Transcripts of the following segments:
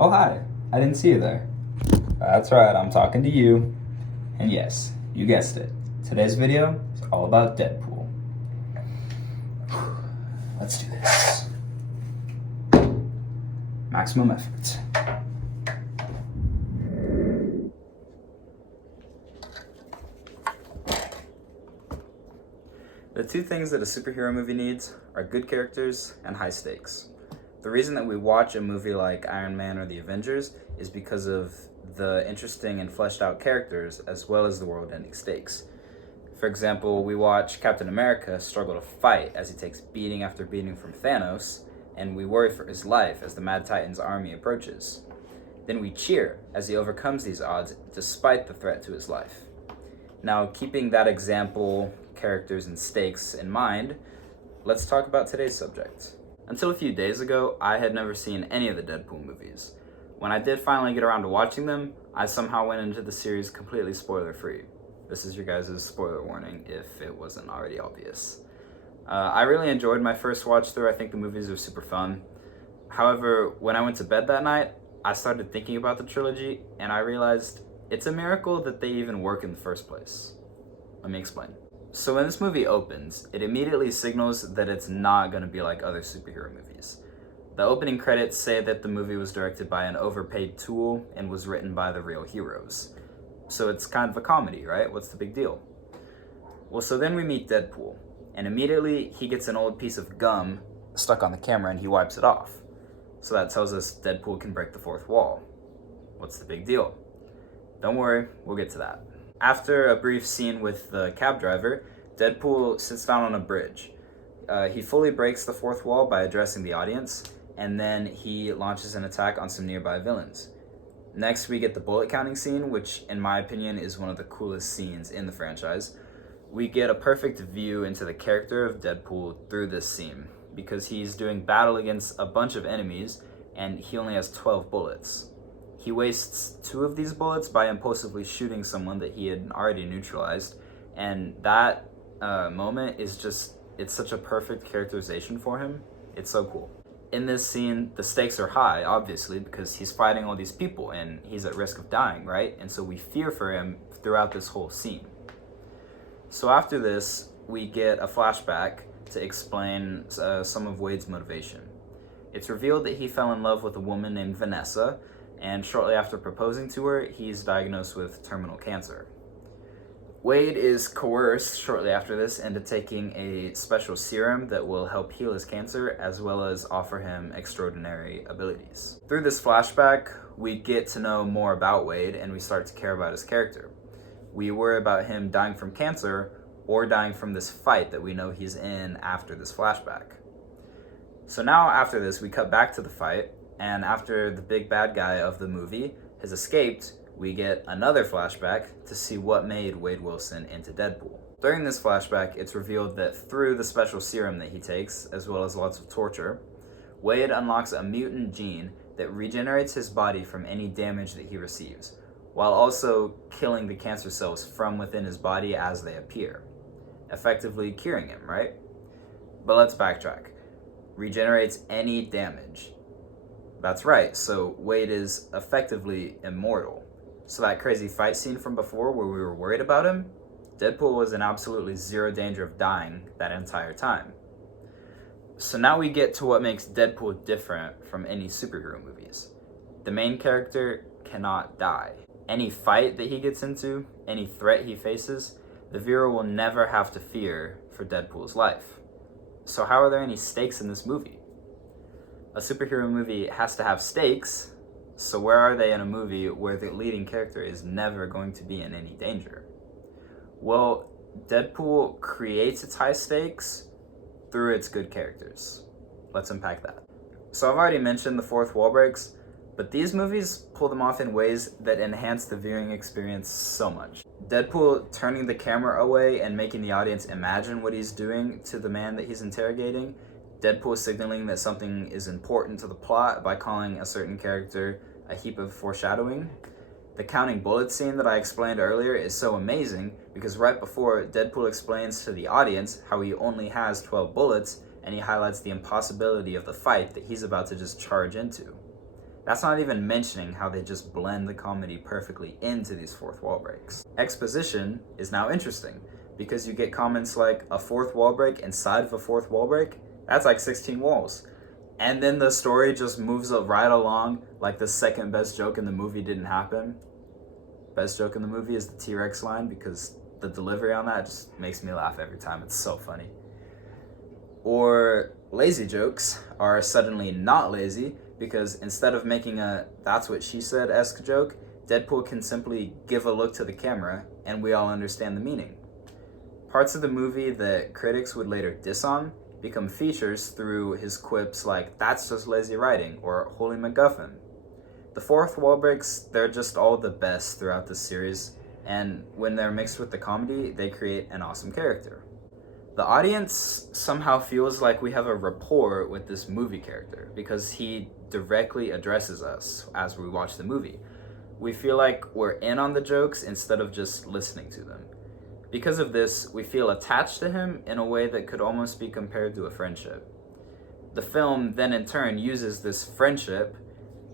Oh, hi. I didn't see you there. That's right, I'm talking to you. And yes, you guessed it. Today's video is all about Deadpool. Let's do this. Maximum effort. The two things that a superhero movie needs are good characters and high stakes. The reason that we watch a movie like Iron Man or The Avengers is because of the interesting and fleshed out characters as well as the world-ending stakes. For example, we watch Captain America struggle to fight as he takes beating after beating from Thanos, and we worry for his life as the Mad Titan's army approaches. Then we cheer as he overcomes these odds despite the threat to his life. Now, keeping that example, characters, and stakes in mind, let's talk about today's subject. Until a few days ago, I had never seen any of the Deadpool movies. When I did finally get around to watching them, I somehow went into the series completely spoiler-free. This is your guys' spoiler warning if it wasn't already obvious. I really enjoyed my first watch through. I think the movies are super fun. However, when I went to bed that night, I started thinking about the trilogy and I realized it's a miracle that they even work in the first place. Let me explain. So when this movie opens, it immediately signals that it's not going to be like other superhero movies. The opening credits say that the movie was directed by an overpaid tool and was written by the real heroes. So it's kind of a comedy, right? What's the big deal? Well, so then we meet Deadpool, and immediately he gets an old piece of gum stuck on the camera and he wipes it off. So that tells us Deadpool can break the fourth wall. What's the big deal? Don't worry, we'll get to that. After a brief scene with the cab driver, Deadpool sits down on a bridge. He fully breaks the fourth wall by addressing the audience, and then he launches an attack on some nearby villains. Next, we get the bullet counting scene, which in my opinion is one of the coolest scenes in the franchise. We get a perfect view into the character of Deadpool through this scene, because he's doing battle against a bunch of enemies, and he only has 12 bullets. He wastes 2 of these bullets by impulsively shooting someone that he had already neutralized, and that moment is it's such a perfect characterization for him. It's so cool. In this scene, the stakes are high, obviously, because he's fighting all these people and he's at risk of dying, right? And so we fear for him throughout this whole scene. So after this, we get a flashback to explain some of Wade's motivation. It's revealed that he fell in love with a woman named Vanessa, and shortly after proposing to her, he's diagnosed with terminal cancer. Wade is coerced shortly after this into taking a special serum that will help heal his cancer as well as offer him extraordinary abilities. Through this flashback, we get to know more about Wade and we start to care about his character. We worry about him dying from cancer or dying from this fight that we know he's in after this flashback. So now after this, we cut back to the fight, and after the big bad guy of the movie has escaped, we get another flashback to see what made Wade Wilson into Deadpool. During this flashback, it's revealed that through the special serum that he takes, as well as lots of torture, Wade unlocks a mutant gene that regenerates his body from any damage that he receives, while also killing the cancer cells from within his body as they appear, effectively curing him, right? But let's backtrack. Regenerates any damage. That's right, so Wade is effectively immortal. So that crazy fight scene from before where we were worried about him, Deadpool was in absolutely zero danger of dying that entire time. So now we get to what makes Deadpool different from any superhero movies. The main character cannot die. Any fight that he gets into, any threat he faces, the viewer will never have to fear for Deadpool's life. So how are there any stakes in this movie? A superhero movie has to have stakes, so where are they in a movie where the leading character is never going to be in any danger? Well, Deadpool creates its high stakes through its good characters. Let's unpack that. So I've already mentioned the fourth wall breaks, but these movies pull them off in ways that enhance the viewing experience so much. Deadpool turning the camera away and making the audience imagine what he's doing to the man that he's interrogating. Deadpool signaling that something is important to the plot by calling a certain character a heap of foreshadowing. The counting bullets scene that I explained earlier is so amazing because right before, Deadpool explains to the audience how he only has 12 bullets and he highlights the impossibility of the fight that he's about to just charge into. That's not even mentioning how they just blend the comedy perfectly into these fourth wall breaks. Exposition is now interesting because you get comments like a fourth wall break inside of a fourth wall break. That's like 16 walls. And then the story just moves up right along like the second best joke in the movie didn't happen. Best joke in the movie is the T-Rex line because the delivery on that just makes me laugh every time. It's so funny. Or lazy jokes are suddenly not lazy because instead of making a "that's what she said"-esque joke, Deadpool can simply give a look to the camera and we all understand the meaning. Parts of the movie that critics would later diss on become features through his quips like "that's just lazy writing" or "holy MacGuffin." The fourth wall breaks, they're just all the best throughout this series, and when they're mixed with the comedy, they create an awesome character. The audience somehow feels like we have a rapport with this movie character because he directly addresses us as we watch the movie. We feel like we're in on the jokes instead of just listening to them. Because of this, we feel attached to him in a way that could almost be compared to a friendship. The film then in turn uses this friendship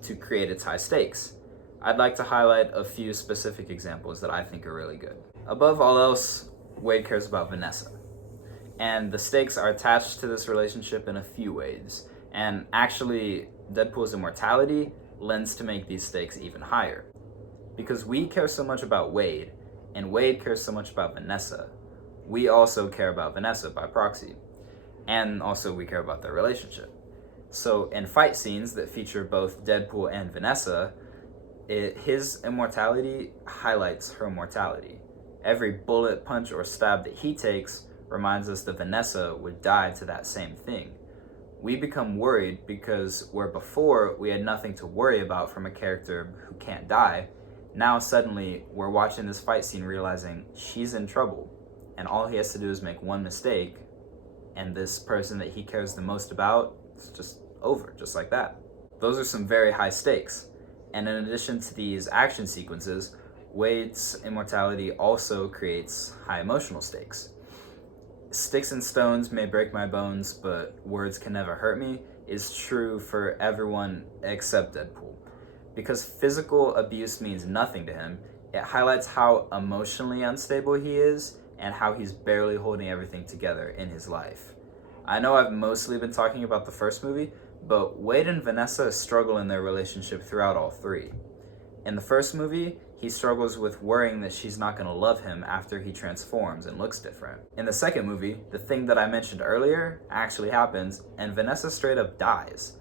to create its high stakes. I'd like to highlight a few specific examples that I think are really good. Above all else, Wade cares about Vanessa. And the stakes are attached to this relationship in a few ways. And actually, Deadpool's immortality lends to make these stakes even higher. Because we care so much about Wade, and Wade cares so much about Vanessa, we also care about Vanessa by proxy. And also we care about their relationship. So in fight scenes that feature both Deadpool and Vanessa, his immortality highlights her mortality. Every bullet, punch, or stab that he takes reminds us that Vanessa would die to that same thing. We become worried because where before we had nothing to worry about from a character who can't die, now suddenly we're watching this fight scene realizing she's in trouble, and all he has to do is make one mistake, and this person that he cares the most about is just over, just like that. Those are some very high stakes. And in addition to these action sequences, Wade's immortality also creates high emotional stakes. "Sticks and stones may break my bones, but words can never hurt me" is true for everyone except Deadpool. Because physical abuse means nothing to him, it highlights how emotionally unstable he is and how he's barely holding everything together in his life. I know I've mostly been talking about the first movie, but Wade and Vanessa struggle in their relationship throughout all three. In the first movie, he struggles with worrying that she's not going to love him after he transforms and looks different. In the second movie, the thing that I mentioned earlier actually happens, and Vanessa straight up dies.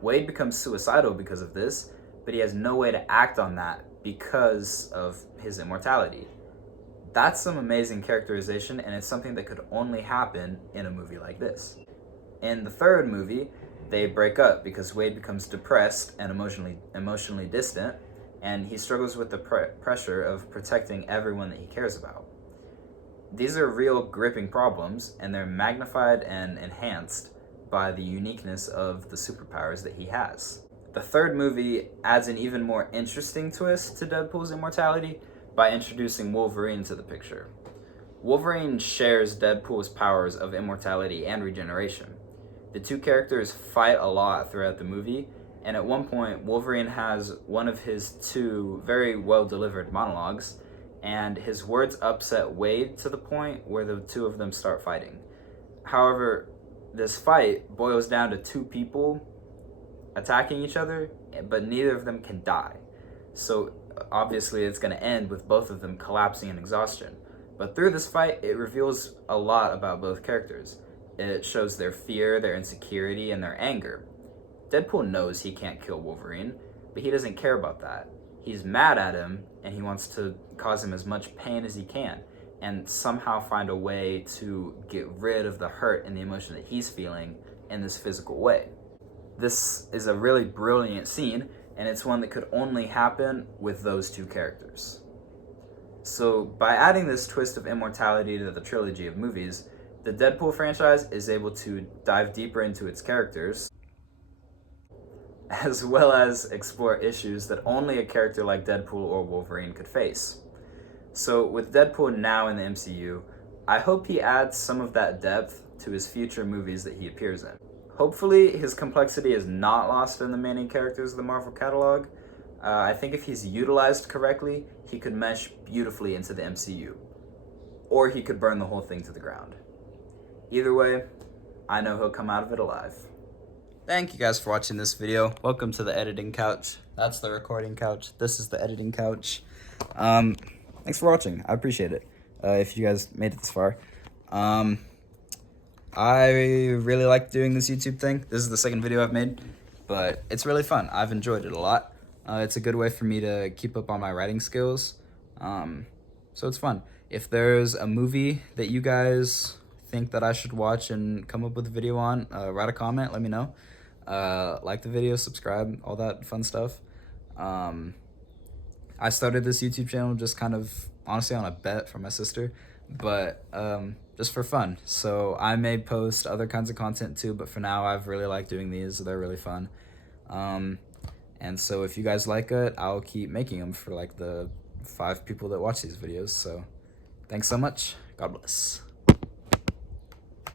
Wade becomes suicidal because of this, but he has no way to act on that because of his immortality. That's some amazing characterization, and it's something that could only happen in a movie like this. In the third movie, they break up because Wade becomes depressed and emotionally distant, and he struggles with the pressure of protecting everyone that he cares about. These are real gripping problems, and they're magnified and enhanced by the uniqueness of the superpowers that he has. The third movie adds an even more interesting twist to Deadpool's immortality by introducing Wolverine to the picture. Wolverine shares Deadpool's powers of immortality and regeneration. The two characters fight a lot throughout the movie, and at one point, Wolverine has one of his two very well-delivered monologues, and his words upset Wade to the point where the two of them start fighting. However, this fight boils down to two people attacking each other, but neither of them can die. So obviously it's going to end with both of them collapsing in exhaustion. But through this fight, it reveals a lot about both characters. It shows their fear, their insecurity, and their anger. Deadpool knows he can't kill Wolverine, but he doesn't care about that. He's mad at him, and he wants to cause him as much pain as he can, and somehow find a way to get rid of the hurt and the emotion that he's feeling in this physical way. This is a really brilliant scene, and it's one that could only happen with those two characters. So by adding this twist of immortality to the trilogy of movies, the Deadpool franchise is able to dive deeper into its characters, as well as explore issues that only a character like Deadpool or Wolverine could face. So with Deadpool now in the MCU, I hope he adds some of that depth to his future movies that he appears in. Hopefully, his complexity is not lost in the main characters of the Marvel catalog. I think if he's utilized correctly, he could mesh beautifully into the MCU. Or he could burn the whole thing to the ground. Either way, I know he'll come out of it alive. Thank you guys for watching this video. Welcome to the editing couch. That's the recording couch. This is the editing couch. Thanks for watching. I appreciate it. If you guys made it this far. I really like doing this YouTube thing. This is the second video I've made, but it's really fun. I've enjoyed it a lot. It's a good way for me to keep up on my writing skills. So it's fun. If there's a movie that you guys think that I should watch and come up with a video on, write a comment, let me know. Like the video, subscribe, all that fun stuff. I started this YouTube channel just kind of honestly on a bet from my sister, but just for fun. So I may post other kinds of content too, but for now I've really liked doing these. They're really fun. And so if you guys like it, I'll keep making them for like the 5 people that watch these videos. So thanks so much. God bless.